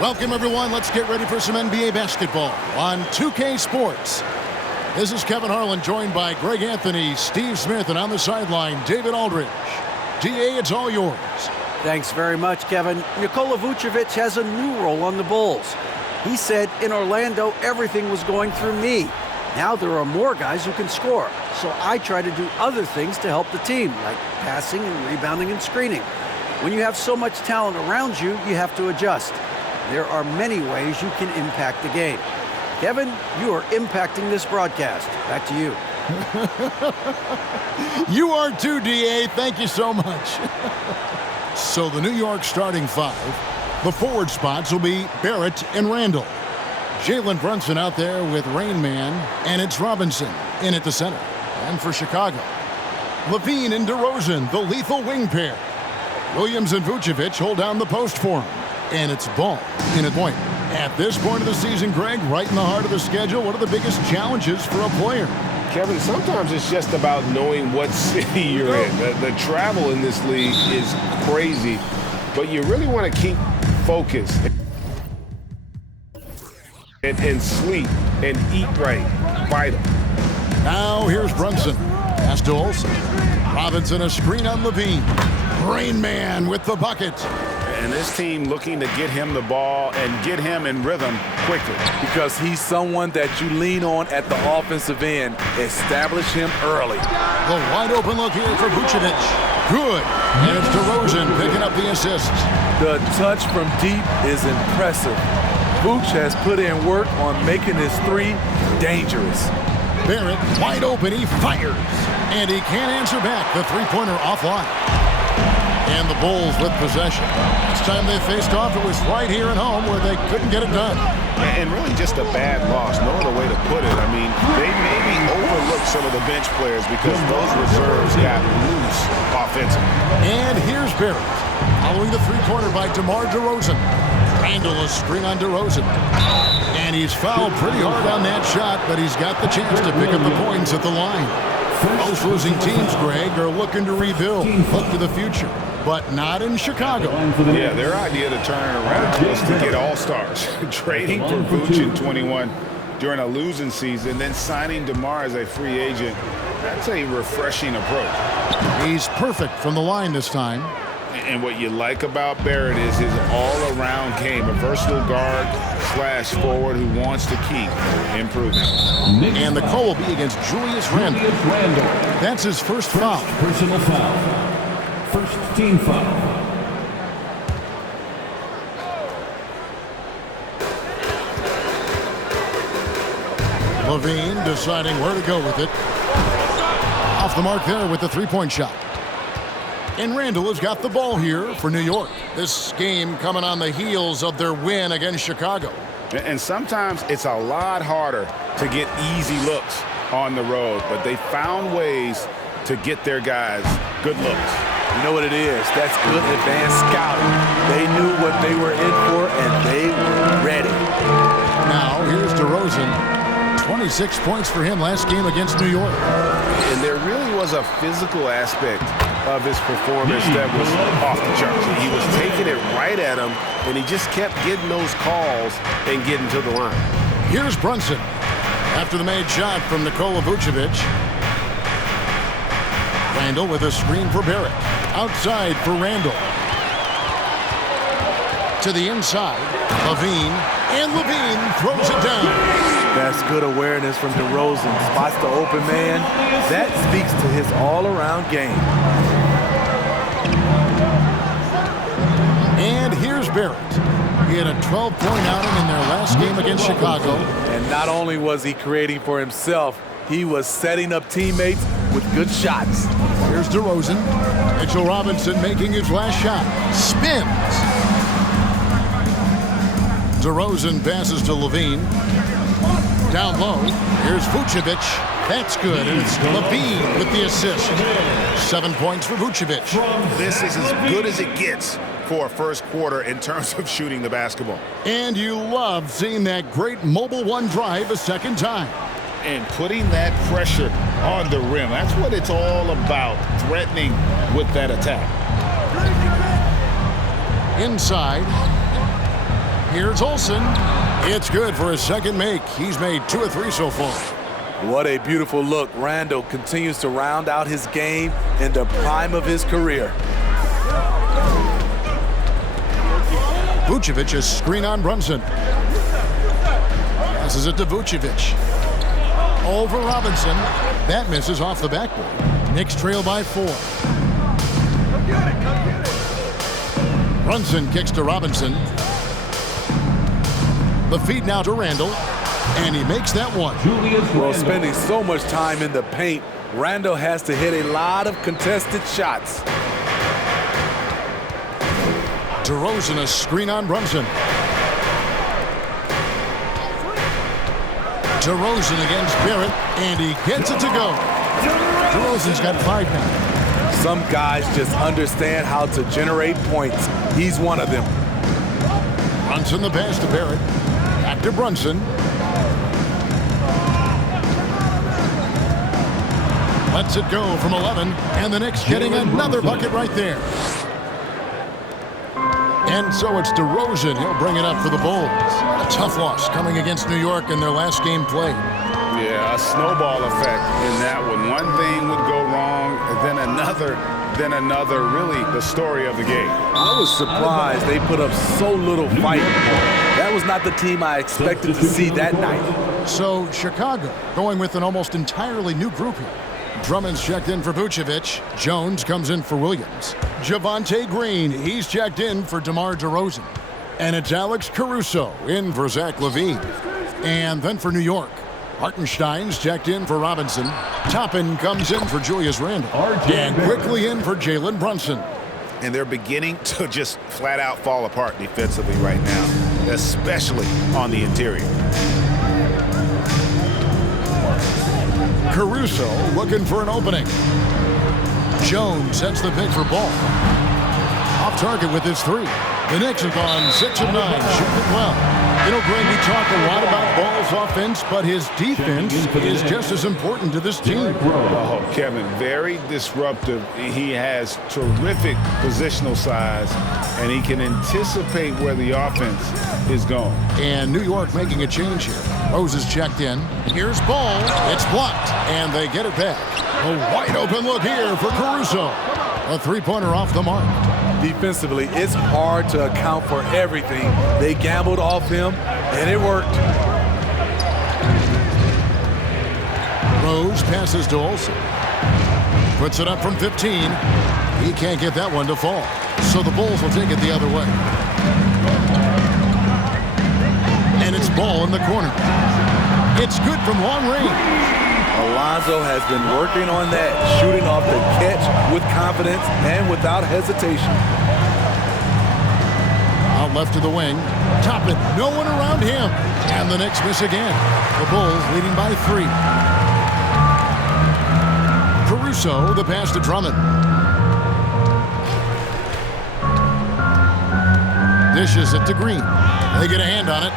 Welcome, everyone. Let's get ready for some NBA basketball on 2K Sports. This is Kevin Harlan, joined by Greg Anthony, Steve Smith, and on the sideline, David Aldridge. DA, it's all yours. Thanks very much, Kevin. Nikola Vucevic has a new role on the Bulls. He said, in Orlando, everything was going through me. Now there are more guys who can score, so I try to do other things to help the team, like passing and rebounding and screening. When you have so much talent around you, you have to adjust. There are many ways you can impact the game. Kevin, you are impacting this broadcast. Back to you. You are too, DA. Thank you so much. So the New York starting five, the forward spots will be Barrett and Randall. Jalen Brunson out there with Rain Man, and it's Robinson in at the center. And for Chicago, Levine and DeRozan, the lethal wing pair. Williams and Vucevic hold down the post for him. And it's Ball in at point. At this point of the season, Greg, right in the heart of the schedule, what are the biggest challenges for a player? Kevin, sometimes it's just about knowing what city you're in. The travel in this league is crazy, but you really want to keep focused and sleep and eat right. Vital. Now here's Brunson. Pass to Olsen. Robinson a screen on Levine. Rain Man with the bucket. And this team looking to get him the ball and get him in rhythm quickly. Because he's someone that you lean on at the offensive end. Establish him early. The wide open look here for Vucevic. Good. And it's DeRozan picking up the assist. The touch from deep is impressive. Vooch has put in work on making his three dangerous. Barrett wide open. He fires. And he can't answer back. The three-pointer offline. And the Bulls with possession. Last time they faced off, it was right here at home where they couldn't get it done. And really just a bad loss. No other way to put it. I mean, they maybe overlooked some of the bench players because those reserves got loose offensively. And here's Barrett. Following the three-pointer by DeMar DeRozan. Randall a screen on DeRozan. And he's fouled pretty hard on that shot, but he's got the chance to pick up the points at the line. Most losing teams, Greg, are looking to rebuild, look to the future, but not in Chicago. Yeah, their idea to turn it around was to get all-stars. Trading for Vooch in 21 during a losing season, then signing DeMar as a free agent. That's a refreshing approach. He's perfect from the line this time. And what you like about Barrett is his all-around game, a versatile guard/forward who wants to keep improving. And the call will be against Julius Randle. That's his first foul. Personal foul. First team foul. Levine deciding where to go with it. Off the mark there with the three-point shot. And Randall has got the ball here for New York. This game coming on the heels of their win against Chicago. And sometimes it's a lot harder to get easy looks on the road, but they found ways to get their guys good looks. You know what it is? That's good advanced scouting. They knew what they were in for, and they were ready. Now, here's DeRozan. 26 points for him last game against New York. And there really was a physical aspect of his performance that was off the charts. He was taking it right at him, and he just kept getting those calls and getting to the line. Here's Brunson. After the made shot from Nikola Vucevic. Randall with a screen for Barrett. Outside for Randall. To the inside, Levine. And Levine throws it down. That's good awareness from DeRozan. Spots the open man. That speaks to his all-around game. And here's Barrett. He had a 12-point outing in their last game against Chicago. And not only was he creating for himself, he was setting up teammates with good shots. Here's DeRozan. Mitchell Robinson making his last shot. Spins. DeRozan passes to Levine. Down low. Here's Vucevic. That's good. And it's Levine with the assist. 7 points for Vucevic. This is as good as it gets for a first quarter in terms of shooting the basketball. And you love seeing that great mobile one drive a second time. And putting that pressure on the rim. That's what it's all about, threatening with that attack. Inside. Here's Olsen. It's good for his second make. He's made 2 of 3 so far. What a beautiful look. Randall continues to round out his game in the prime of his career. Vucevic a screen on Brunson. Passes it to Vucevic. Over Robinson. That misses off the backboard. Knicks trail by 4. Brunson kicks to Robinson. The feed now to Randall. And he makes that one. Well, spending so much time in the paint, Randall has to hit a lot of contested shots. DeRozan a screen on Brunson. DeRozan against Barrett, and he gets it to go. DeRozan's got 5 now. Some guys just understand how to generate points. He's one of them. Brunson the pass to Barrett. Back to Brunson. Lets it go from 11, and the Knicks getting another bucket right there. And so it's DeRozan. He'll bring it up for the Bulls. A tough loss coming against New York in their last game played. Yeah, a snowball effect in that one. One thing would go wrong, then another. Really the story of the game. I was surprised they put up so little fight. That was not the team I expected to see that night. So Chicago going with an almost entirely new group here. Drummond's checked in for Vucevic. Jones comes in for Williams. Javonte Green, he's checked in for DeMar DeRozan. And it's Alex Caruso in for Zach LaVine. And then for New York, Hartenstein's checked in for Robinson. Toppin comes in for Julius Randle. And quickly in for Jalen Brunson. And they're beginning to just flat out fall apart defensively right now, especially on the interior. Caruso looking for an opening. Jones sets the pick for Ball. Off target with his 3. The Knicks have gone 6 of 9, shooting it well. You know, Greg, we talk a lot about Ball's offense, but his defense is just as important to this team. Oh, Kevin, very disruptive. He has terrific positional size, and he can anticipate where the offense is going. And New York making a change here. Rose is checked in. Here's Ball. It's blocked, and they get it back. A wide open look here for Caruso. A 3-pointer off the mark. Defensively, it's hard to account for everything. They gambled off him, and it worked. Rose passes to Olsen. Puts it up from 15. He can't get that one to fall. So the Bulls will take it the other way. And it's Ball in the corner. It's good from long range. Alonzo has been working on that, shooting off the catch with confidence and without hesitation. Out left to the wing. Toppin, no one around him. And the Knicks miss again. The Bulls leading by 3. Caruso, the pass to Drummond. Dishes it to Green. They get a hand on it.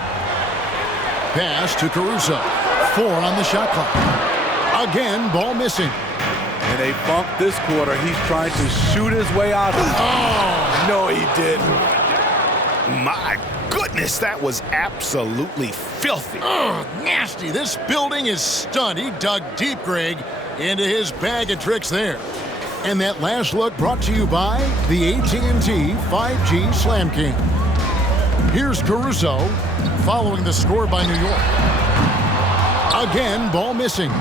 Pass to Caruso. 4 on the shot clock. Again, Ball missing. In a bump this quarter, he's trying to shoot his way out of it. Oh! No, he didn't. My goodness, that was absolutely filthy. Oh, nasty. This building is stunned. He dug deep, Greg, into his bag of tricks there. And that last look brought to you by the AT&T 5G Slam King. Here's Caruso following the score by New York. Again, Ball missing.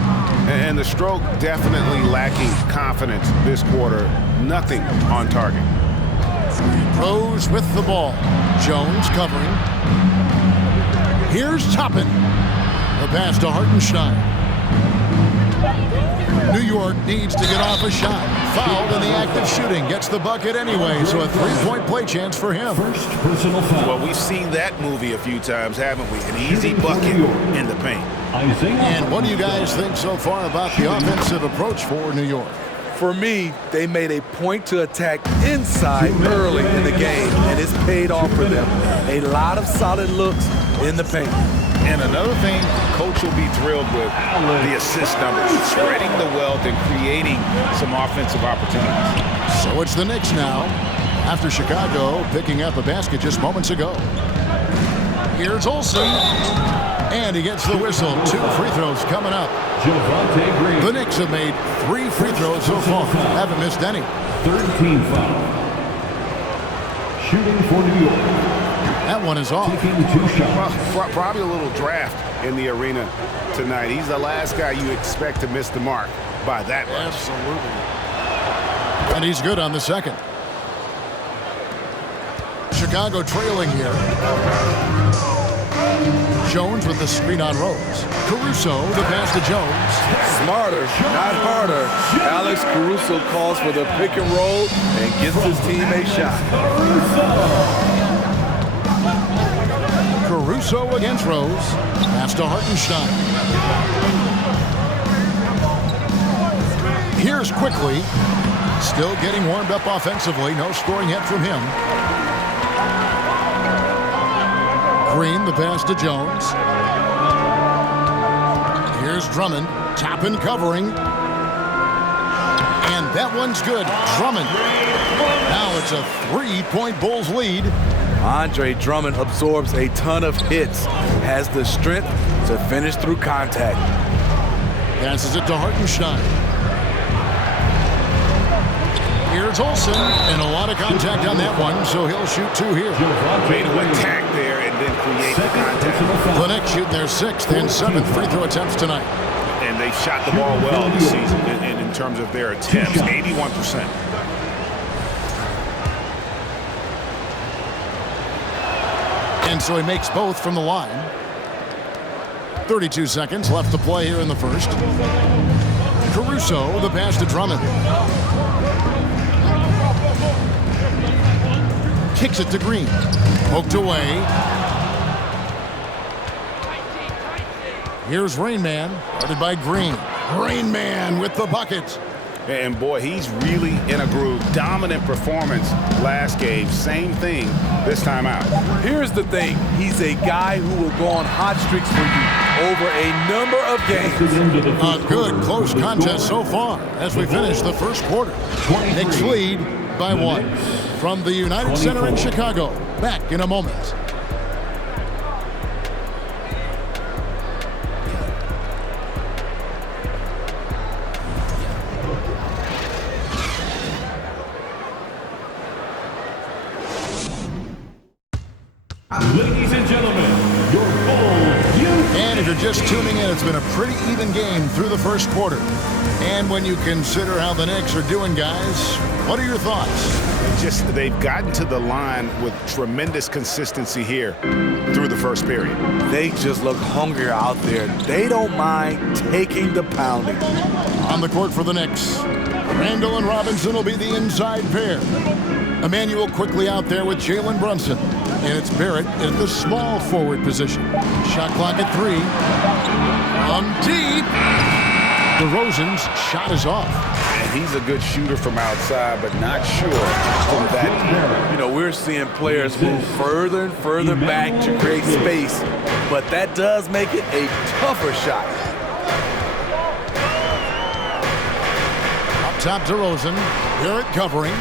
And the stroke definitely lacking confidence this quarter. Nothing on target. Rose with the ball. Jones covering. Here's Toppin. The pass to Hartenstein. New York needs to get off a shot. Fouled in the act of shooting. Gets the bucket anyway, so a 3-point play chance for him. First personal foul. Well, we've seen that movie a few times, haven't we? An easy bucket in the paint. And what do you guys think so far about the offensive approach for New York? For me, they made a point to attack inside early in the game, and it's paid off for them. A lot of solid looks in the paint. And another thing, Coach will be thrilled with the assist numbers, spreading the wealth and creating some offensive opportunities. So it's the Knicks now, after Chicago picking up a basket just moments ago. Here's Olsen. And he gets the whistle. 2 free throws coming up. The Knicks have made 3 free throws so far. Haven't missed any. 13 foul. Shooting for New York. That one is off. Taking 2 shots. Well, probably a little draft in the arena tonight. He's the last guy you expect to miss the mark by that much. Absolutely. And he's good on the second. Chicago trailing here. Jones with the screen on Rose. Caruso, the pass to Jones. Smarter, not harder. Alex Caruso calls for the pick and roll and gives his team a shot. Caruso against Rose. Pass to Hartenstein. Here's Quickly. Still getting warmed up offensively. No scoring yet from him. Green, the pass to Jones. Here's Drummond. Toppin covering. And that one's good. Drummond. Now it's a 3-point Bulls lead. Andre Drummond absorbs a ton of hits. Has the strength to finish through contact. Passes it to Hartenstein. Here's Olsen, and a lot of contact on that one, so he'll shoot 2 here. Way to attack there and then create the contact. The Knicks shooting their 6th and 7th free throw attempts tonight. And they've shot the ball well this season in terms of their attempts, 81%. And so he makes both from the line. 32 seconds left to play here in the first. Caruso, the pass to Drummond. Kicks it to Green. Poked away. Here's Rain Man, guarded by Green. Rain Man with the bucket. And boy, he's really in a groove. Dominant performance last game. Same thing this time out. Here's the thing. He's a guy who will go on hot streaks for you over a number of games. A good close contest so far as we finish the first quarter. Knicks lead by 1. From the United Center in Chicago. Back in a moment. Ladies and gentlemen, your And if you're just tuning in, it's been a pretty even game through the first quarter. And when you consider how the Knicks are doing, guys, what are your thoughts? They've gotten to the line with tremendous consistency here through the first period. They just look hungrier out there. They don't mind taking the pounding. On the court for the Knicks, Randall and Robinson will be the inside pair. Emmanuel quickly out there with Jalen Brunson. And it's Barrett at the small forward position. Shot clock at 3. From deep. DeRozan's shot is off. And he's a good shooter from outside, but not sure from that. You know, we're seeing players move further and further back to create space, but that does make it a tougher shot. Up top, DeRozan. Barrett covering.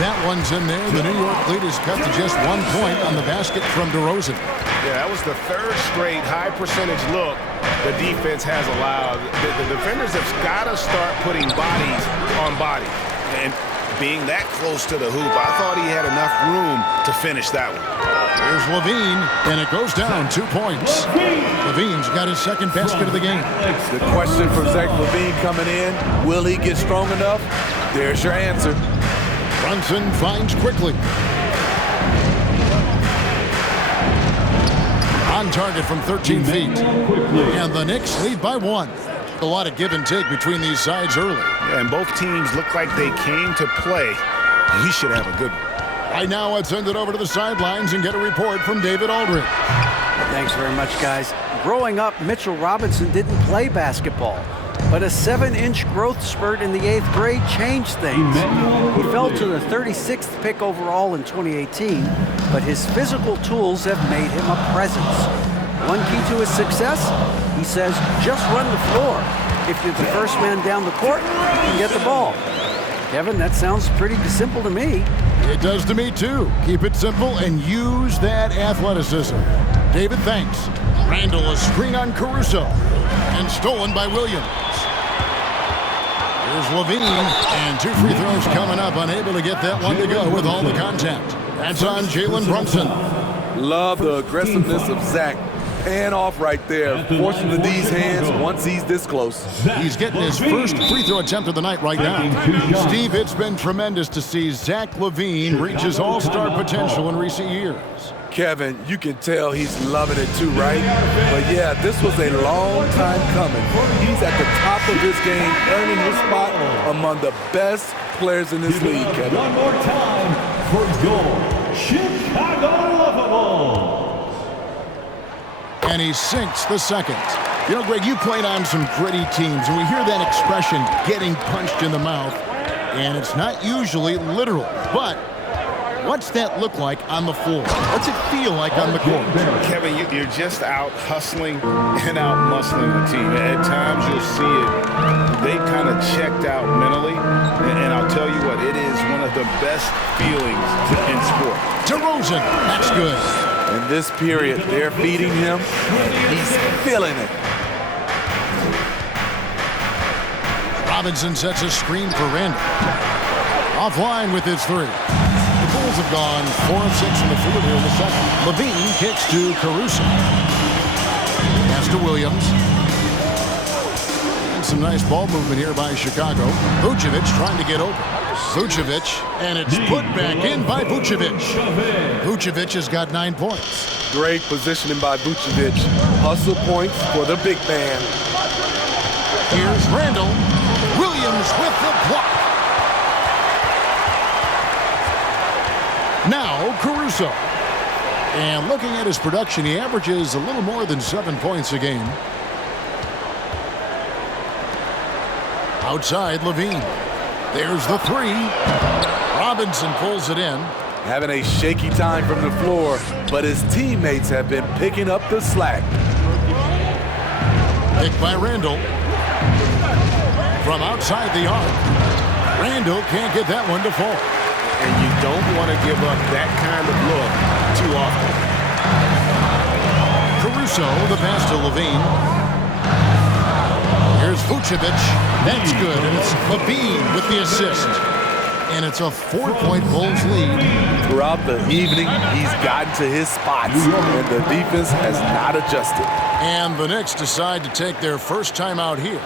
That one's in there. The New York lead is cut to just 1 point on the basket from DeRozan. Yeah, that was the 3rd straight high percentage look the defense has allowed. The defenders have got to start putting bodies on bodies. And being that close to the hoop, I thought he had enough room to finish that one. Here's Levine, and it goes down 2 points. Levine's got his 2nd basket of the game. The question for Zach Levine coming in, will he get strong enough? There's your answer. Brunson finds Quickly. On target from 13 feet. And the Knicks lead by 1. A lot of give and take between these sides early. Yeah, and both teams look like they came to play. We should have a good one. Right now, let's send it over to the sidelines and get a report from David Aldridge. Thanks very much, guys. Growing up, Mitchell Robinson didn't play basketball. But a 7-inch growth spurt in the 8th grade changed things. He fell to the 36th pick overall in 2018, but his physical tools have made him a presence. One key to his success, he says, just run the floor. If you're the first man down the court, you can get the ball. Kevin, that sounds pretty simple to me. It does to me, too. Keep it simple and use that athleticism. David, thanks. Randall, a screen on Caruso. And stolen by Williams. Here's Levine. And 2 free throws coming up. Unable to get that one to go with all the contact. That's on Jalen Brunson. Love the aggressiveness of Zach. Paying off right there, forcing the D's hands once he's this close. He's getting his first free throw attempt of the night right now. Steve, it's been tremendous to see Zach LaVine reach his all-star potential in recent years. Kevin, you can tell he's loving it too, right? But yeah, this was a long time coming. He's at the top of his game, earning his spot among the best players in this league, Kevin. One more time for your Chicago Lovable. And he sinks the second. You know, Greg, you played on some gritty teams, and we hear that expression, getting punched in the mouth, and it's not usually literal. But what's that look like on the floor? What's it feel like on the court? Kevin, you're just out hustling and out muscling the team. At times you'll see it. They kind of checked out mentally, and I'll tell you what, it is one of the best feelings in sport. DeRozan, that's good. In this period, they're feeding him, and he's feeling it. Robinson sets a screen for Randall. Offline with his 3. The Bulls have gone 4 of 6 in the field here in the second. Levine kicks to Caruso. Pass to Williams. And some nice ball movement here by Chicago. Vucevic trying to get open. Vucevic, and it's put back in by Vucevic. Vucevic has got 9 points. Great positioning by Vucevic. Hustle points for the big man. Here's Randall. Williams with the block. Now Caruso. And looking at his production, he averages a little more than 7 points a game. Outside, Levine. There's the 3. Robinson pulls it in. Having a shaky time from the floor, but his teammates have been picking up the slack. Picked by Randall. From outside the arc. Randall can't get that one to fall. And you don't want to give up that kind of look too often. Caruso, the pass to Levine. Here's Vucevic. That's good, and it's Levine with the assist. And it's a 4-point Bulls lead. Throughout the evening, he's gotten to his spots, and the defense has not adjusted. And the Knicks decide to take their first time out here.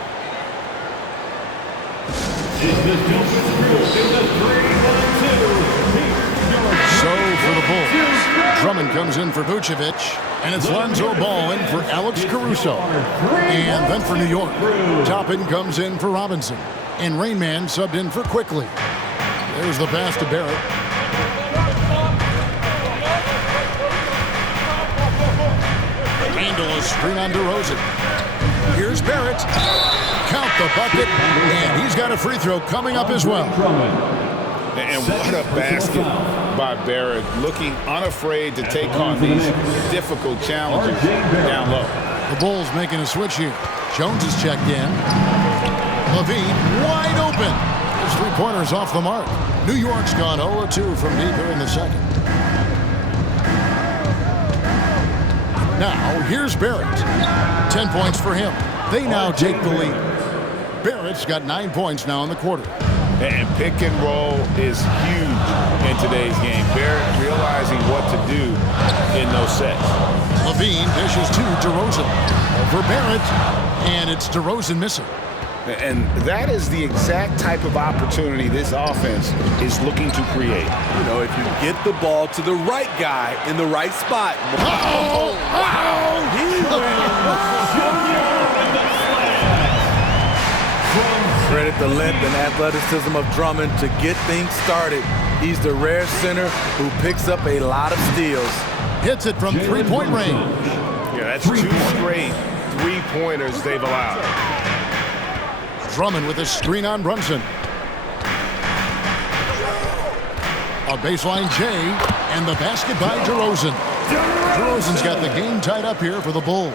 So for the Bulls, Drummond comes in for Vucevic, and it's Lonzo Ball in for Alex Caruso. And then for New York, Toppin comes in for Robinson, and Rain Man subbed in for Quickly. There's the pass to Barrett. Randall is screen on DeRozan. Here's Barrett. Count the bucket, and he's got a free throw coming up as well. And what a basket by Barrett, looking unafraid to take on these difficult challenges down low. The Bulls making a switch here. Jones is checked in. Levine wide open. His 3-pointer's off the mark. New York's gone 0-2 from deep here in the second. Now, here's Barrett. 10 points for him. They now take the lead. Barrett's got 9 points now in the quarter. And pick and roll is huge in today's game. Barrett realizing what to do in those sets. Levine dishes to DeRozan. Over Barrett, and it's DeRozan missing. And that is the exact type of opportunity this offense is looking to create. You know, if you get the ball to the right guy in the right spot. He wins. Credit the length and athleticism of Drummond to get things started. He's the rare center who picks up a lot of steals. Hits it from 3-point range. Yeah, that's 2 straight 3-pointers they've allowed. Drummond with a screen on Brunson. A baseline J, and the basket by DeRozan. DeRozan's got the game tied up here for the Bulls.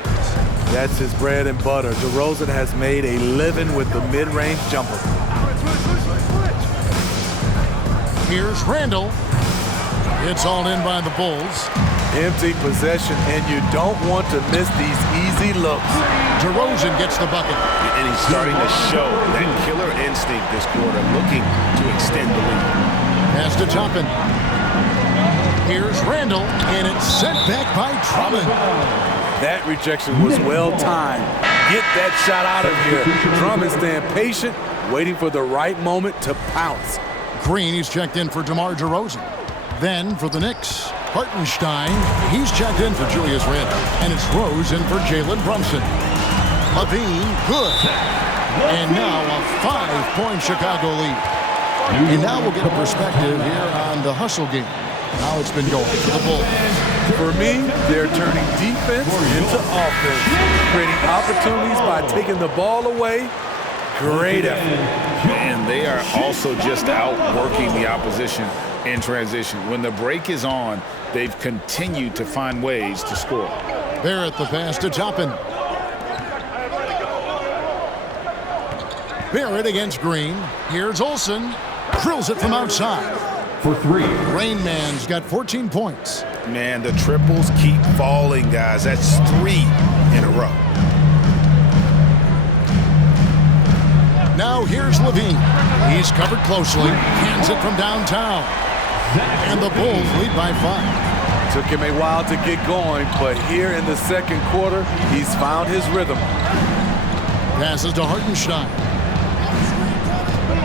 That's his bread and butter. DeRozan has made a living with the mid-range jumper. Here's Randall. It's all in by the Bulls. Empty possession, and you don't want to miss these easy looks. DeRozan gets the bucket. And he's starting to show that killer instinct this quarter, looking to extend the lead. Pass to Toppin. Here's Randall, and it's sent back by Drummond. That rejection was well-timed. Get that shot out of here. Drummond staying patient, waiting for the right moment to pounce. Green, he's checked in for DeMar DeRozan. Then for the Knicks, Hartenstein, he's checked in for Julius Randle. And it's Rose in for Jalen Brunson. Levine, good. And now a 5-point Chicago lead. And now we'll get a perspective here on the hustle game. How it's been going for the Bulls. For me, they're turning defense into offense, creating opportunities by taking the ball away. Great effort. And they are also just outworking the opposition in transition. When the break is on, they've continued to find ways to score. Barrett the pass to Toppin. Barrett against Green. Here's Olsen. Drills it from outside. For three. Rain Man's got 14 points. Man, the triples keep falling, guys. That's 3 in a row. Now here's Levine. He's covered closely. Hands it from downtown. And the Bulls lead by 5. Took him a while to get going, but here in the second quarter, he's found his rhythm. Passes to Hartenstein.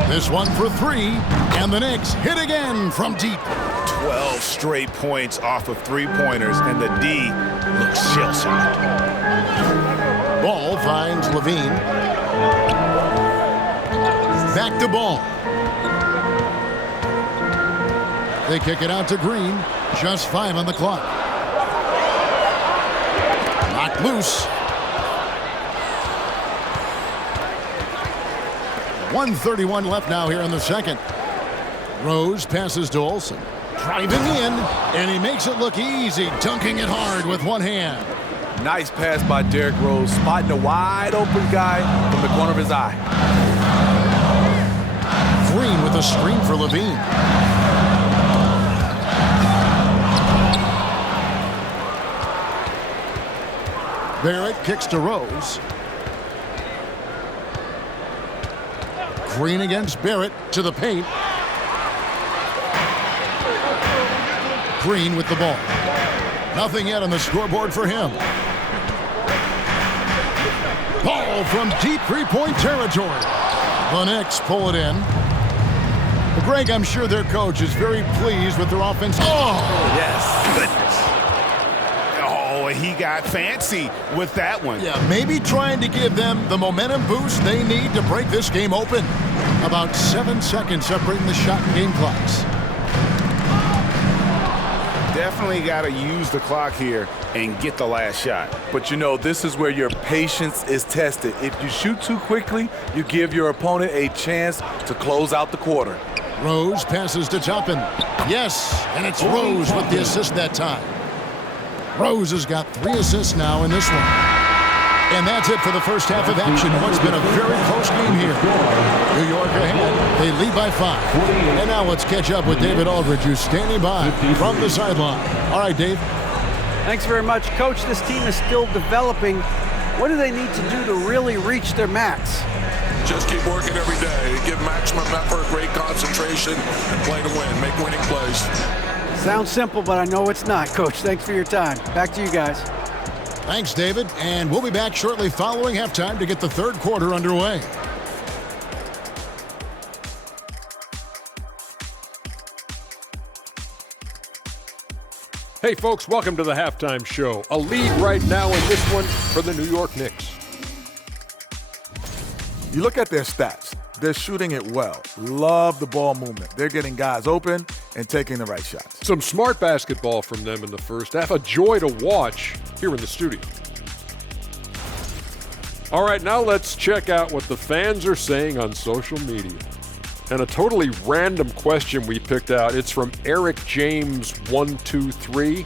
This one for 3, and the Knicks hit again from deep. 12 straight points off of 3-pointers, and the D looks shell-shocked. Ball finds Levine. Back to Ball. They kick it out to Green. Just 5 on the clock. Knocked loose. 1:31 left now here in the second. Rose passes to Olsen. Driving in, and he makes it look easy, dunking it hard with one hand. Nice pass by Derrick Rose, spotting a wide open guy from the corner of his eye. Green with a screen for Levine. Barrett kicks to Rose. Green against Barrett to the paint. Green with the ball. Nothing yet on the scoreboard for him. Ball from deep three-point territory. The Knicks pull it in. Greg, I'm sure their coach is very pleased with their offense. Oh! Yes. Goodness. Oh, he got fancy with that one. Yeah, maybe trying to give them the momentum boost they need to break this game open. About 7 seconds separating the shot and game clocks. Definitely got to use the clock here and get the last shot. But you know, this is where your patience is tested. If you shoot too quickly, you give your opponent a chance to close out the quarter. Rose passes to Toppin. Yes, and it's Rose with the assist that time. Rose has got 3 assists now in this one. And that's it for the first half of action. What's been a very close game here. New York ahead. They lead by 5. And now let's catch up with David Aldridge, who's standing by from the sideline. All right, Dave. Thanks very much, Coach. This team is still developing. What do they need to do to really reach their max? Just keep working every day. Give maximum effort, great concentration, and play to win. Make winning plays. Sounds simple, but I know it's not, Coach. Thanks for your time. Back to you guys. Thanks, David. And we'll be back shortly following halftime to get the third quarter underway. Hey, folks, welcome to the halftime show. A lead right now in this one for the New York Knicks. You look at their stats. They're shooting it well. Love the ball movement. They're getting guys open and taking the right shots. Some smart basketball from them in the first half. A joy to watch here in the studio. All right, now let's check out what the fans are saying on social media. And a totally random question we picked out. It's from Eric James 123.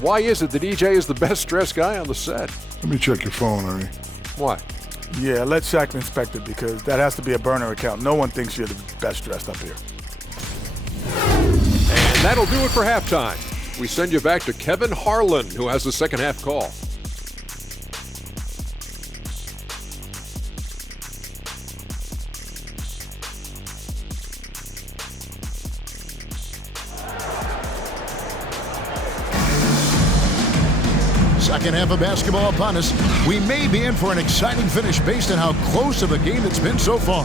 Why is it that EJ is the best dressed guy on the set? Let me check your phone, Ernie. Why? Yeah, let Shaq inspect it because that has to be a burner account. No one thinks you're the best dressed up here. That'll do it for halftime. We send you back to Kevin Harlan, who has the second half call. Second half of basketball upon us. We may be in for an exciting finish based on how close of a game it's been so far.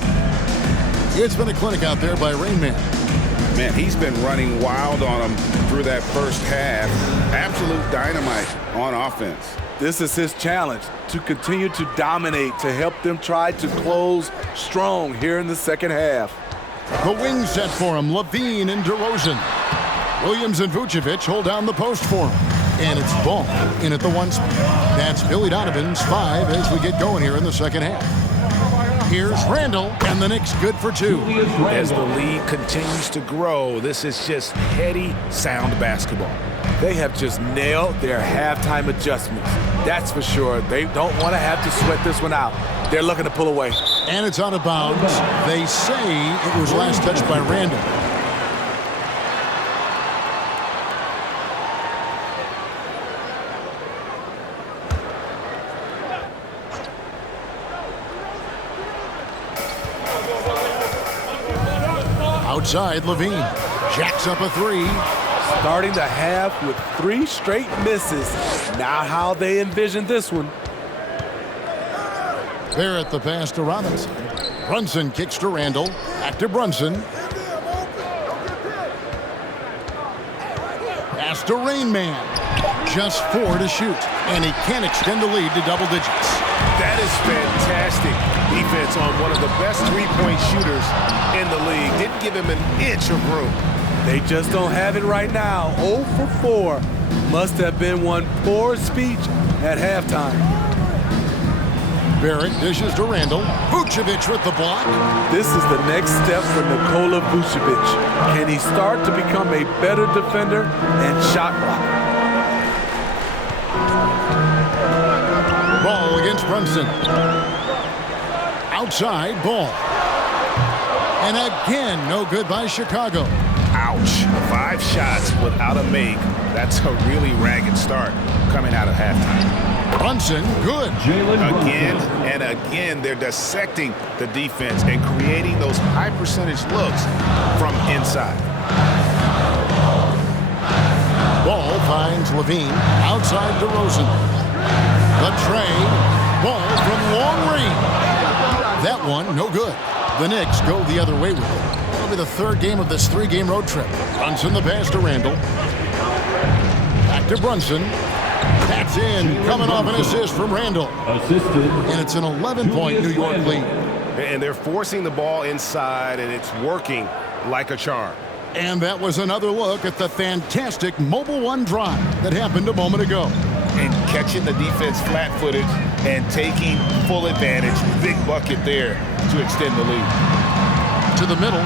It's been a clinic out there by Rain Man. Man, he's been running wild on them through that first half. Absolute dynamite on offense. This is his challenge, to continue to dominate, to help them try to close strong here in the second half. The wing set for him, Levine and DeRozan. Williams and Vucevic hold down the post for him. And it's Ball in at the one spot. That's Billy Donovan's 5 as we get going here in the second half. Here's Randall, and the Knicks good for 2. As the league continues to grow, this is just heady, sound basketball. They have just nailed their halftime adjustments. That's for sure. They don't want to have to sweat this one out. They're looking to pull away. And it's out of bounds. They say it was last touched by Randall. Outside, Levine jacks up a 3. Starting the half with 3 straight misses. Not how they envisioned this one. Barrett the pass to Robinson. Brunson kicks to Randall. Back to Brunson. Pass to Rain Man. Just 4 to shoot. And he can't extend the lead to double digits. That is fantastic defense on one of the best three-point shooters in the league. Didn't give him an inch of room. They just don't have it right now. 0 for 4. Must have been one poor speech at halftime. Barrett dishes to Randall. Vucevic with the block. This is the next step for Nikola Vucevic. Can he start to become a better defender and shot blocker? Ball against Brunson. Outside, Ball. And again, no good by Chicago. Ouch. 5 shots without a make. That's a really ragged start coming out of halftime. Brunson, good. Again and again, they're dissecting the defense and creating those high-percentage looks from inside. Ball finds Levine. Outside DeRozan. The tray. Ball from long range. That one, no good. The Knicks go the other way with it. It'll be the 3rd game of this 3-game road trip. Brunson the pass to Randall. Back to Brunson. That's in. Coming off an assist from Randall. And it's an 11-point New York lead. And they're forcing the ball inside, and it's working like a charm. And that was another look at the fantastic Mobile One drive that happened a moment ago. And catching the defense flat-footed and taking full advantage. Big bucket there to extend the lead. To the middle.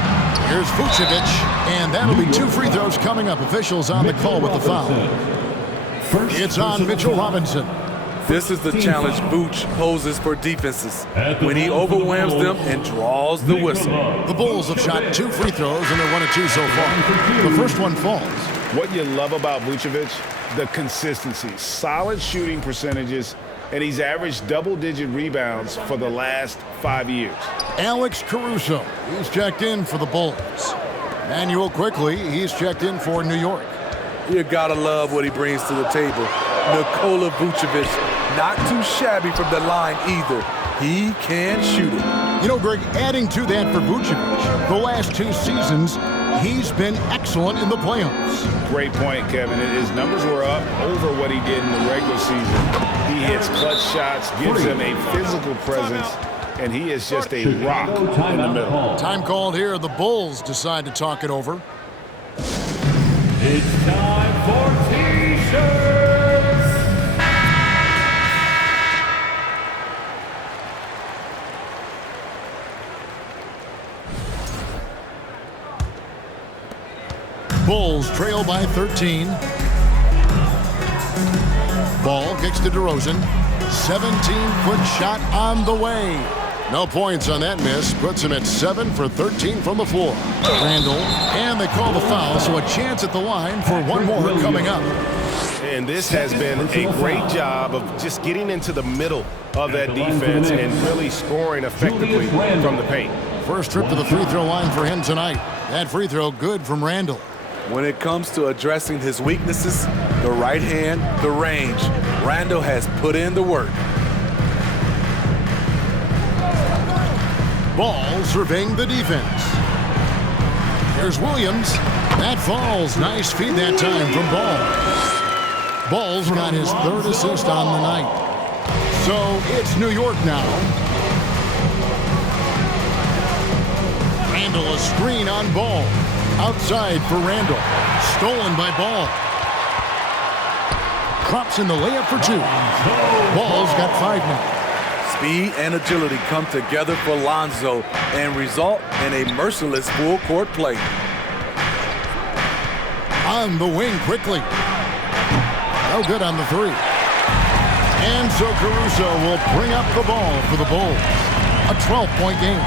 Here's Vucevic. And that'll be 2 free throws coming up. Officials on the call with the foul. It's on Mitchell Robinson. This is the challenge Vooch poses for defenses when he overwhelms them and draws the whistle. The Bulls have shot 2 free throws, and they're 1 of 2 so far. The first one falls. What you love about Vucevic, the consistency, solid shooting percentages, and he's averaged double-digit rebounds for the last 5 years. Alex Caruso, he's checked in for the Bulls. Manuel Quickly, he's checked in for New York. You gotta love what he brings to the table. Nikola Vucevic, not too shabby from the line either. He can shoot it. You know, Greg, adding to that for Vucevic, the last 2 seasons, he's been excellent in the playoffs. Great point, Kevin. His numbers were up over what he did in the regular season. He hits clutch shots, gives them a physical presence, and he is just a rock in the middle. Time called here. The Bulls decide to talk it over. It's time for T-shirts. Bulls trail by 13. Ball kicks to DeRozan. 17-foot shot on the way. No points on that miss. Puts him at 7 for 13 from the floor. Randall, and they call the foul, so a chance at the line for one more coming up. And this has been a great job of just getting into the middle of that defense and really scoring effectively from the paint. First trip to the free throw line for him tonight. That free throw good from Randall. When it comes to addressing his weaknesses, the right hand, the range, Randall has put in the work. Ball surveying the defense. Here's Williams. That falls. Nice feed that time from Ball. Ball's got his third assist on the night. So it's New York now. Randall, a screen on Ball. Outside for Randall. Stolen by Ball. Drops in the layup for 2. Ball's got 5 now. Speed and agility come together for Lonzo and result in a merciless full-court play. On the wing quickly. No good on the 3. And so Caruso will bring up the ball for the Bulls. A 12-point game.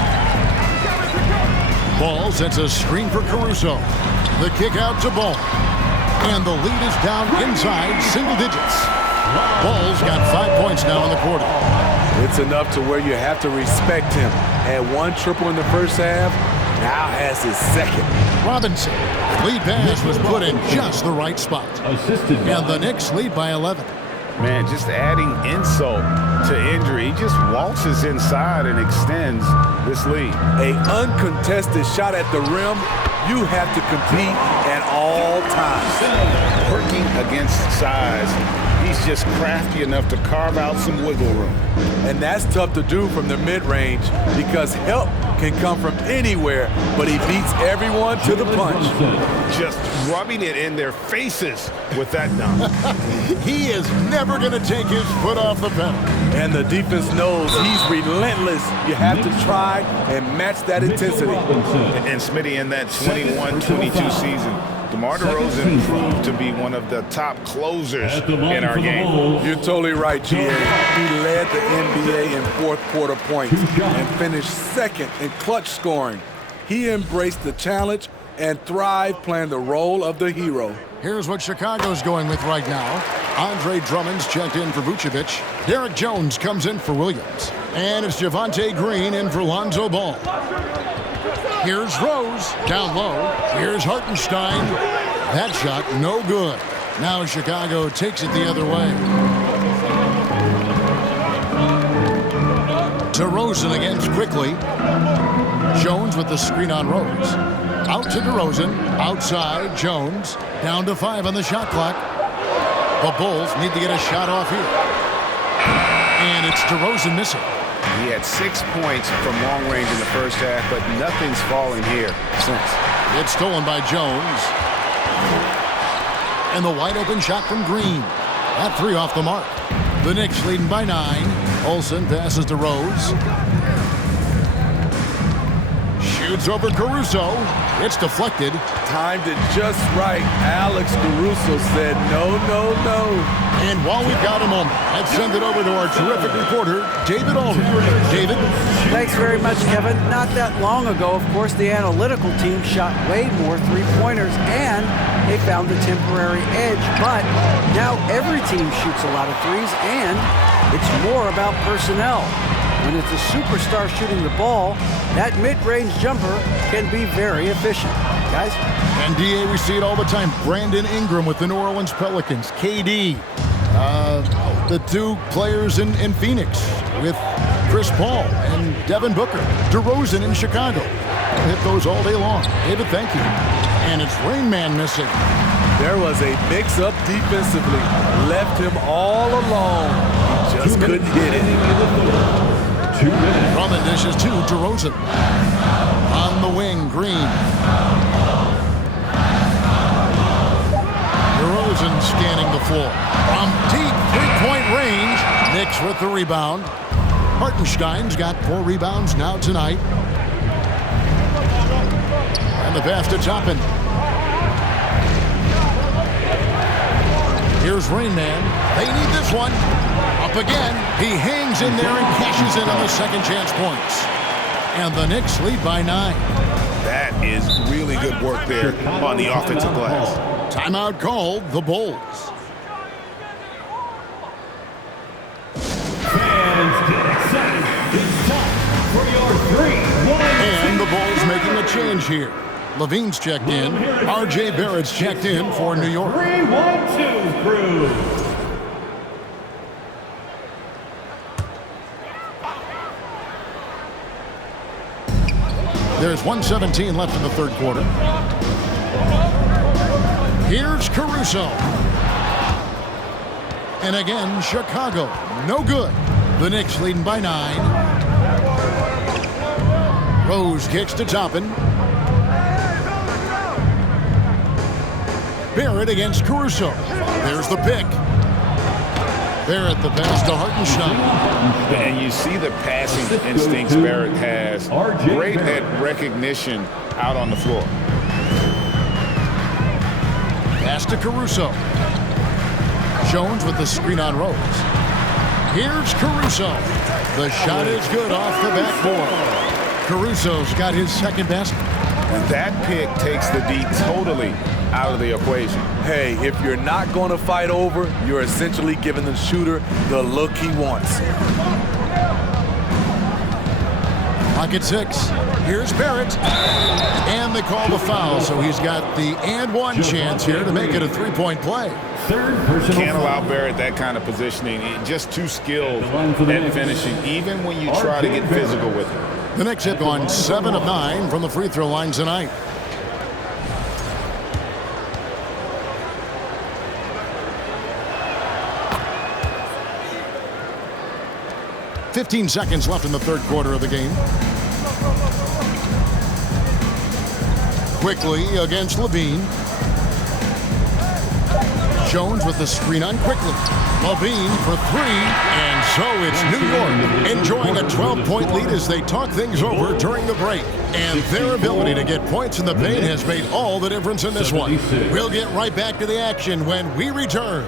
Ball sets a screen for Caruso. The kick out to Ball. And the lead is down inside single digits. Ball's got 5 points now in the quarter. It's enough to where you have to respect him. Had 1 triple in the first half, now has his second. Robinson. Lead pass was put in just the right spot. And the Knicks lead by 11. Man, just adding insult to injury. He just waltzes inside and extends this lead. An uncontested shot at the rim, you have to compete at all times. Working against size, he's just crafty enough to carve out some wiggle room. And that's tough to do from the mid-range because help can come from anywhere, but he beats everyone to the punch. Just rubbing it in their faces with that dunk. He is never going to take his foot off the pedal. And the defense knows he's relentless. You have to try and match that intensity. And Smitty, in that 21-22 season, DeMar DeRozan proved to be one of the top closers in our game. You're totally right, G.A. He led the NBA in fourth quarter points and finished second in clutch scoring. He embraced the challenge and thrived playing the role of the hero. Here's what Chicago's going with right now. Andre Drummond's checked in for Vucevic. Derek Jones comes in for Williams. And it's Javonte Green in for Lonzo Ball. Here's Rose, down low. Here's Hartenstein. That shot, no good. Now Chicago takes it the other way. DeRozan against quickly. Jones with the screen on Rose. Out to DeRozan. Outside, Jones. Down to 5 on the shot clock. The Bulls need to get a shot off here. And it's DeRozan missing. He had 6 points from long range in the first half, but nothing's falling here since. It's stolen by Jones. And the wide open shot from Green. That 3 off the mark. The Knicks leading by 9. Olsen passes to Rose. Shoots over Caruso. It's deflected. Timed it just right. Alex Caruso said no, no, no. And while we've got a moment, let's send it over to our terrific reporter, David Aldridge. David? Thanks very much, Kevin. Not that long ago, of course, the analytical team shot way more three-pointers, and they found a temporary edge. But now every team shoots a lot of threes, and it's more about personnel. When it's a superstar shooting the ball, that mid-range jumper can be very efficient. Guys? And DA, we see it all the time. Brandon Ingram with the New Orleans Pelicans. KD. The 2 players in Phoenix with Chris Paul and Devin Booker. DeRozan in Chicago. We'll hit those all day long. David, thank you. And it's Rain Man missing. There was a mix-up defensively. Left him all alone. He just couldn't hit it. Drummond dishes to DeRozan. On the wing, Green. DeRozan scanning the floor. From deep three-point range. Knicks with the rebound. Hartenstein's got 4 rebounds now tonight. And the pass to Toppin. Here's Rain Man. They need this one. A Up again. He hangs in there and cashes in on the second chance points. And the Knicks lead by 9. That is really good work there on the offensive glass. Timeout called, the Bulls. Fans, get excited. It's time for your 3-1. And the Bulls making a change here. Levine's checked in. R.J. Barrett's checked in for New York. 3-1-2 crew. There's 1:17 left in the third quarter. Here's Caruso. And again, Chicago. No good. The Knicks leading by 9. Rose kicks to Toppin. Barrett against Caruso. There's the pick. Barrett the pass to Hartenstein. And you see the passing instincts Barrett has. Great at recognition out on the floor. Pass to Caruso. Jones with the screen on Rose. Here's Caruso. The shot is good off the backboard. Caruso's got his second basket. That pick takes the D totally out of the equation. Hey, if you're not going to fight over, you're essentially giving the shooter the look he wants. Clock at 6. Here's Barrett. And they call the foul, so he's got the and one chance here to make it a three-point play. Can't allow Barrett that kind of positioning. He's just too skilled at finishing, even when you try to get physical with him. The Knicks have gone 7 of 9 from the free throw line tonight. .15 left in the third quarter of the game. Quickly against Levine. Jones with the screen on quickly. Levine for 3, and so it's New York enjoying a 12-point lead as they talk things over during the break. And their ability to get points in the paint has made all the difference in this one. We'll get right back to the action when we return.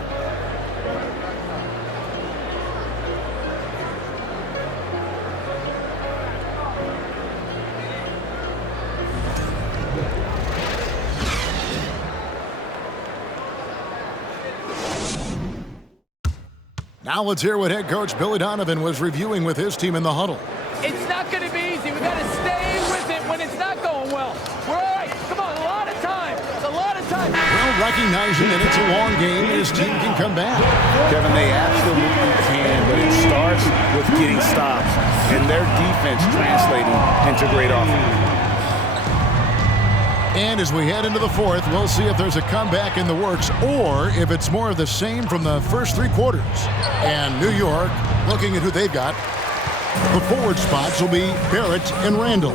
Now let's hear what head coach Billy Donovan was reviewing with his team in the huddle. It's not going to be easy. We got to stay with it when it's not going well. We're all right. Come on, a lot of time. It's a lot of time. Well, recognizing that it's a long game, his team can come back. Kevin, they absolutely can, but it starts with getting stops and their defense translating into great offense. And as we head into the fourth, we'll see if there's a comeback in the works or if it's more of the same from the first 3 quarters. And New York, looking at who they've got, the forward spots will be Barrett and Randall.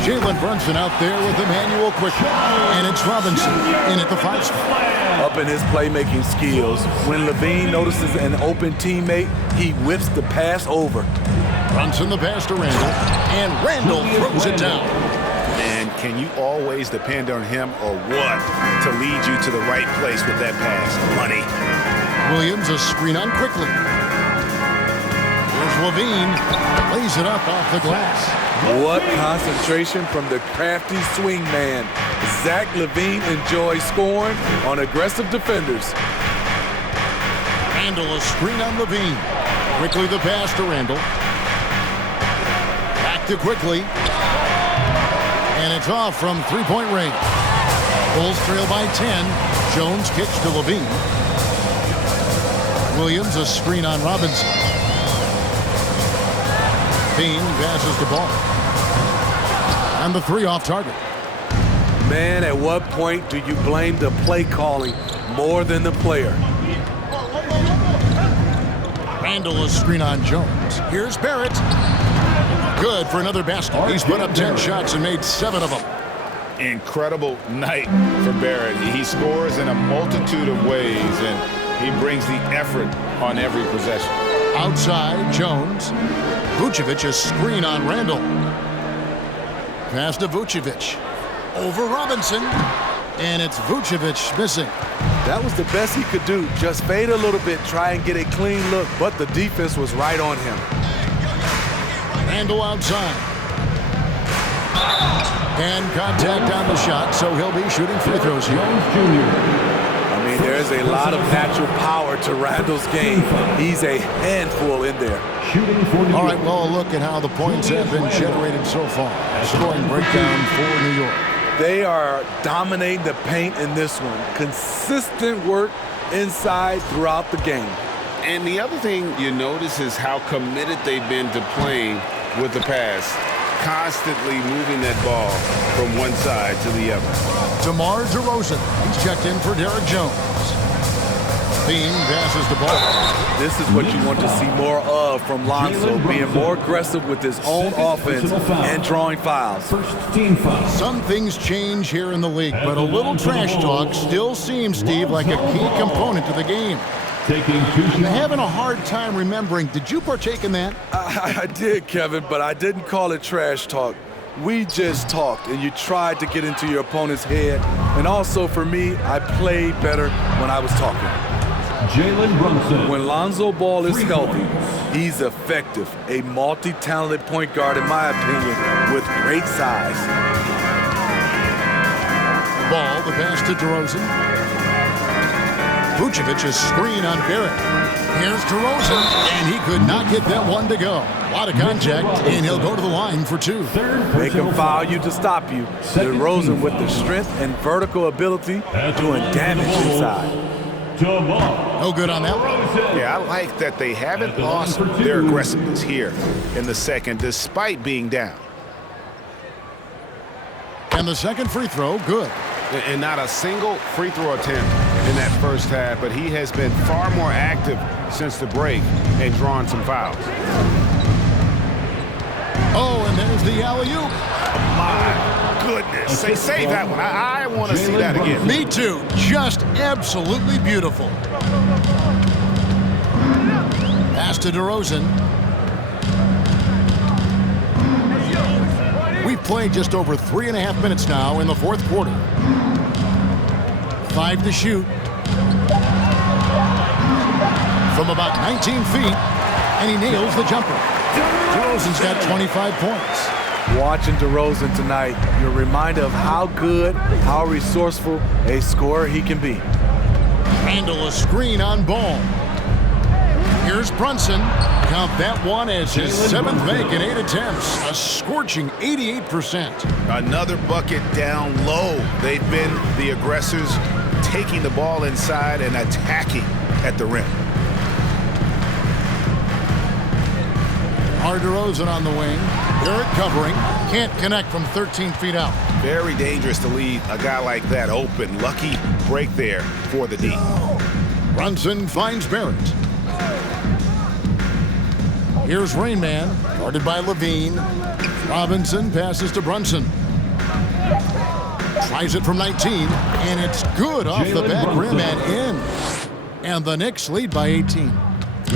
Jalen Brunson out there with Emmanuel quickly. And it's Robinson in at the 5 spot. Up in his playmaking skills, when Levine notices an open teammate, he whips the pass over. Brunson the pass to Randall, and Randall throws it down. And can you always depend on him or what to lead you to the right place with that pass? Money. Williams a screen on quickly. Here's Levine. Lays it up off the glass. What concentration from the crafty swing man. Zach LaVine enjoys scoring on aggressive defenders. Randall a screen on Levine. Quickly the pass to Randall. Back to quickly. And it's off from three-point range. Bulls trail by 10. Jones kicks to Levine. Williams a screen on Robinson. Bean passes the ball. And the 3 off target. Man, at what point do you blame the play calling more than the player? Randall a screen on Jones. Here's Barrett. Good for another basket. He's put up 10 shots and made 7 of them. Incredible night for Barrett. He scores in a multitude of ways, and he brings the effort on every possession. Outside, Jones. Vucevic a screen on Randall. Pass to Vucevic. Over Robinson. And it's Vucevic missing. That was the best he could do. Just fade a little bit, try and get a clean look, but the defense was right on him. Randall outside. And contact on the shot, so he'll be shooting free throws here. I mean, there's a lot of natural power to Randall's game. He's a handful in there. All right, well, a look at how the points have been generated so far. A scoring breakdown for New York. They are dominating the paint in this one. Consistent work inside throughout the game. And the other thing you notice is how committed they've been to playing with the pass, constantly moving that ball from one side to the other. DeMar DeRozan, he's checked in for Derek Jones. Bean passes the ball. This is what you want to see more of from Lonzo, being more aggressive with his own offense and drawing fouls. Some things change here in the league, but a little trash talk still seems, Steve, like a key component to the game. I'm having a hard time remembering. Did you partake in that? I did, Kevin, but I didn't call it trash talk. We just talked, and you tried to get into your opponent's head. And also, for me, I played better when I was talking. Jalen Brunson. When Lonzo Ball is healthy, he's effective. A multi-talented point guard, in my opinion, with great size. Ball, the pass to DeRozan. Vucevic's screen on Barrett. Here's DeRozan, and he could not get that one to go. A lot of contact, and he'll go to the line for two. They can foul you to stop you. DeRozan with the strength and vertical ability doing damage inside. No good on that one. Yeah, I like that they haven't lost their aggressiveness here in the second, despite being down. And the second free throw, good. And not a single free throw attempt in that first half, but he has been far more active since the break and drawn some fouls. Oh, and there's the alley-oop. My goodness. Save that one. I want to see that again. Me too. Just absolutely beautiful. Pass to DeRozan. We've played just over 3.5 minutes now in the fourth quarter. 5 to shoot. From about 19 feet, and he nails the jumper. DeRozan's got 25 points. Watching DeRozan tonight, you're reminded of how good, how resourceful a scorer he can be. Randall a screen on Ball. Here's Brunson. Count that one as his 7th make in 8 attempts. A scorching 88%. Another bucket down low. They've been the aggressors, taking the ball inside and attacking at the rim. DeRozan on the wing. Barrett covering. Can't connect from 13 feet out. Very dangerous to leave a guy like that open. Lucky break there for the D. Brunson finds Barrett. Here's Rain Man, guarded by Levine. Robinson passes to Brunson. Tries it from 19, and it's good off the back rim and in. And the Knicks lead by 18.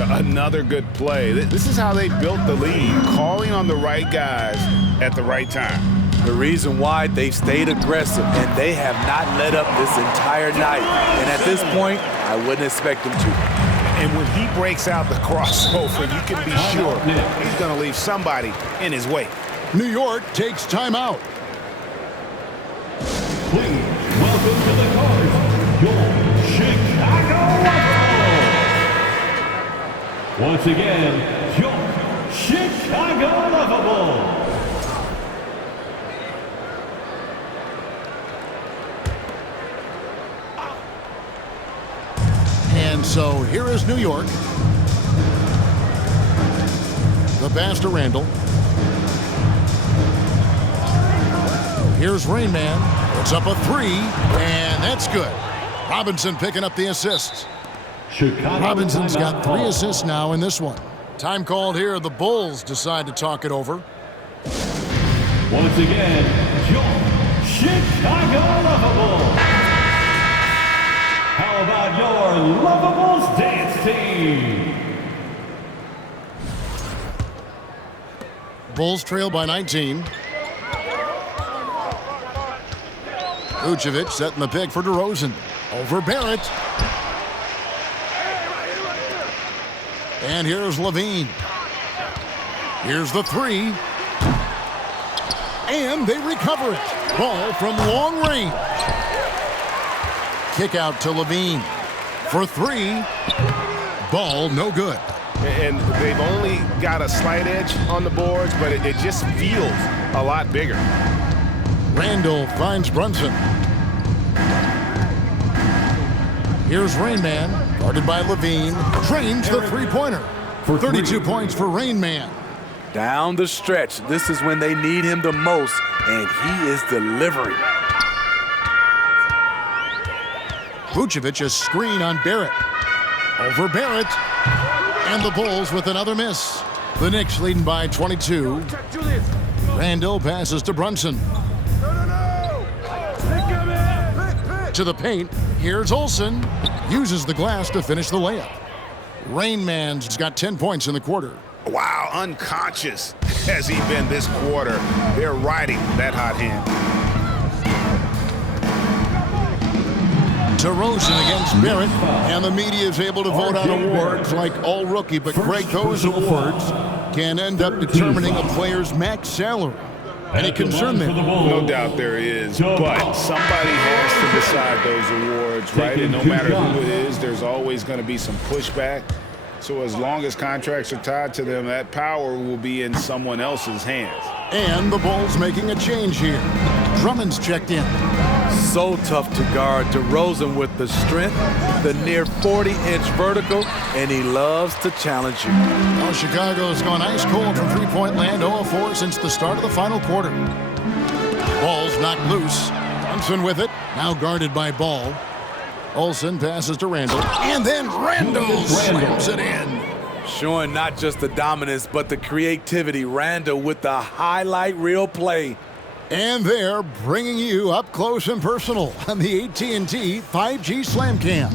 Another good play. This is how they built the lead, calling on the right guys at the right time. The reason why they've stayed aggressive, and they have not let up this entire night. And at this point, I wouldn't expect them to. And when he breaks out the crossover, you can be sure he's going to leave somebody in his way. New York takes timeout. Please welcome to the court, your Chicago Lovable. Once again, your Chicago Lovable. And so here is New York. The pass to Randall. Here's Rain Man. Puts up a 3, and that's good. Robinson picking up the assists. Robinson's got 3 assists now in this one. Time called here. The Bulls decide to talk it over. Once again, your Chicago Lovable. How about your Lovables dance team? Bulls trail by 19. Vucevic setting the pick for DeRozan. Over Barrett. And here's Levine. Here's the three. And they recover it. Ball from long range. Kick out to Levine. For three. Ball no good. And they've only got a slight edge on the boards, but it just feels a lot bigger. Randall finds Brunson. Here's Rain Man, guarded by Levine. Drains the three-pointer. 32 points for Rain Man. Down the stretch, this is when they need him the most, and he is delivering. Vucevic a screen on Barrett. Over Barrett. And the Bulls with another miss. The Knicks leading by 22. Randall passes to Brunson. To the paint. Here's Olsen. Uses the glass to finish the layup. Rain Man's got 10 points in the quarter. Wow, unconscious has he been this quarter. They're riding that hot hand. DeRozan against Barrett, and the media is able to vote on awards like all rookie, but Greg, those awards can end up determining a player's max salary. Any concern there? No doubt there is, but somebody has to decide those awards, right? And no matter who it is, there's always going to be some pushback. So as long as contracts are tied to them, that power will be in someone else's hands. And the Bulls making a change here. Drummond's checked in. So tough to guard. DeRozan with the strength, the near 40-inch vertical, and he loves to challenge you. Well, Chicago's gone ice cold from three-point land, 0-4 since the start of the final quarter. Ball's knocked loose. Brunson with it, now guarded by Ball. Olsen passes to Randall, and then Randall slams it in. Showing not just the dominance, but the creativity. Randall with the highlight reel play. And they're bringing you up close and personal on the AT&T 5G Slam Cam.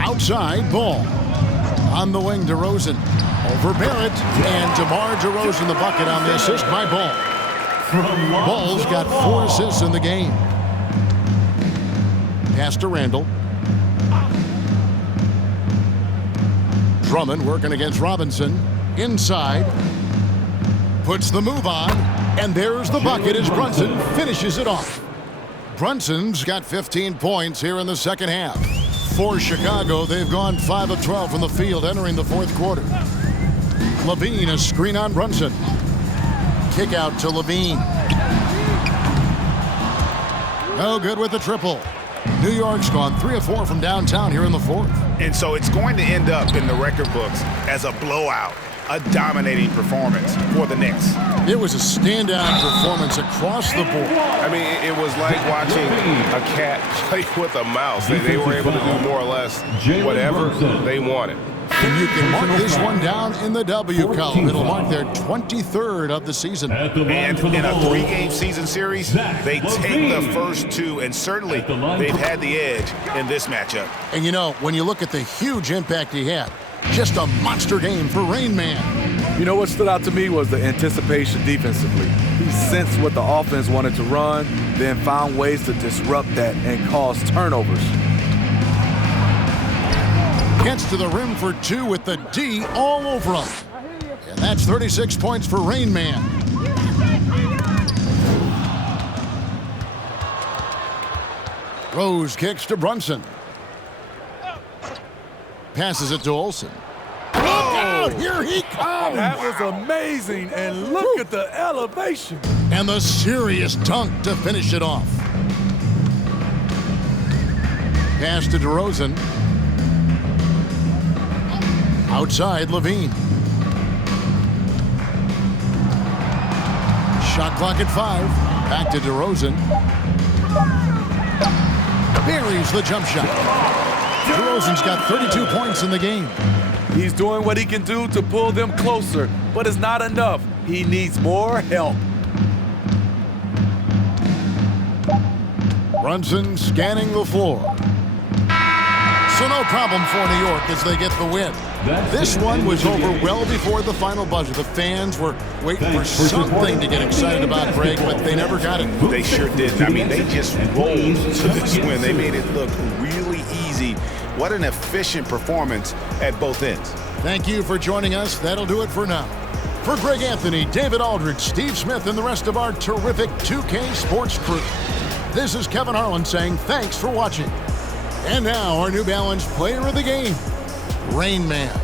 Outside, Ball. On the wing, DeRozan. Over Barrett, and DeMar DeRozan the bucket on the assist by Ball. Ball's got 4 assists in the game. Pass to Randall. Drummond working against Robinson. Inside. Puts the move on. And there's the bucket as Brunson finishes it off. Brunson's got 15 points here in the second half. For Chicago, they've gone 5 of 12 from the field entering the fourth quarter. Levine, a screen on Brunson. Kick out to Levine. No good with the triple. New York's gone 3 of 4 from downtown here in the fourth. And so it's going to end up in the record books as a blowout, a dominating performance for the Knicks. It was a standout performance across the board. I mean, it was like watching a cat play with a mouse. They were able to do more or less whatever they wanted. And you can mark this one down in the W column. It'll mark their 23rd of the season. And in a 3-game season series, they take the first 2, and certainly they've had the edge in this matchup. And you know, when you look at the huge impact he had, just a monster game for Rain Man. You know what stood out to me was the anticipation defensively. He sensed what the offense wanted to run, then found ways to disrupt that and cause turnovers. Gets to the rim for 2 with the D all over him. And that's 36 points for Rain Man. Rose kicks to Brunson. Passes it to Olsen. Look out! Here he comes! That was amazing, and look at the elevation. And the serious dunk to finish it off. Pass to DeRozan. Outside, Levine. Shot clock at 5. Back to DeRozan. Buries the jump shot. DeRozan's got 32 points in the game. He's doing what he can do to pull them closer, but it's not enough. He needs more help. Brunson scanning the floor. So no problem for New York as they get the win. This one was over well before the final buzzer. The fans were waiting for something to get excited about, Greg, but they never got it. They sure didn't. I mean, they just rolled to this win. They made it look really easy. What an efficient performance at both ends. Thank you for joining us. That'll do it for now. For Greg Anthony, David Aldridge, Steve Smith, and the rest of our terrific 2K Sports crew, this is Kevin Harlan saying thanks for watching. And now our New Balance player of the game, Rain Man.